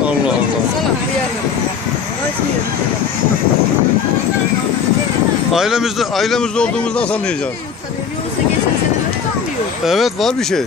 Allah Allah. Ailemizde ailemizde nasıl anlıyor? Evet var bir şey.